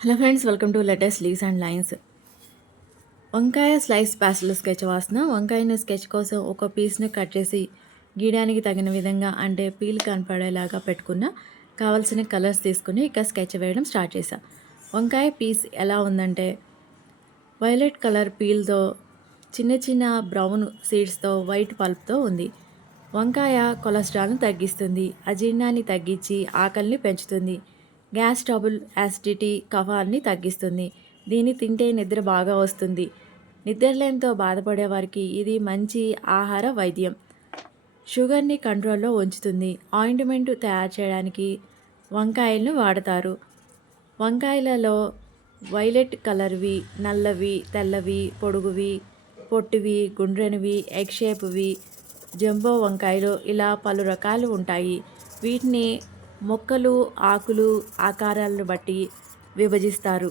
Hello friends, welcome to latest leaves and lines. వంకాయ slice pastel sketch వాసన. వంకాయని sketch కోసం ఒక పీస్ని కట్ చేసి గీయడానికి తగిన విధంగా అంటే పీల్ కనపడేలాగా పెట్టుకున్న కావాల్సిన కలర్స్ తీసుకుని ఇక స్కెచ్ వేయడం స్టార్ట్ చేశా. వంకాయ పీస్ ఎలా ఉందంటే వైలెట్ కలర్ పీల్తో చిన్న చిన్న బ్రౌన్ సీడ్స్తో వైట్ పల్ప్తో ఉంది. వంకాయ కొలెస్ట్రాల్ను తగ్గిస్తుంది, అజీర్ణాన్ని తగ్గించి ఆకలిని పెంచుతుంది, గ్యాస్ ట్రబుల్, యాసిడిటీ, కఫాన్ని తగ్గిస్తుంది. దీన్ని తింటే నిద్ర బాగా వస్తుంది. నిద్రలేమితో బాధపడే వారికి ఇది మంచి ఆహార వైద్యం. షుగర్ని కంట్రోల్లో ఉంచుతుంది. ఆయింట్మెంట్ తయారు చేయడానికి వంకాయలను వాడతారు. వంకాయలలో వైలెట్ కలర్వి, నల్లవి, తెల్లవి, పొడుగువి, పొట్టివి, గుండ్రనివి, ఎగ్ షేప్వి, జంబో వంకాయలు ఇలా పలు రకాలు ఉంటాయి. వీటిని మొక్కలు, ఆకులు ఆకారాలను బట్టి విభజిస్తారు.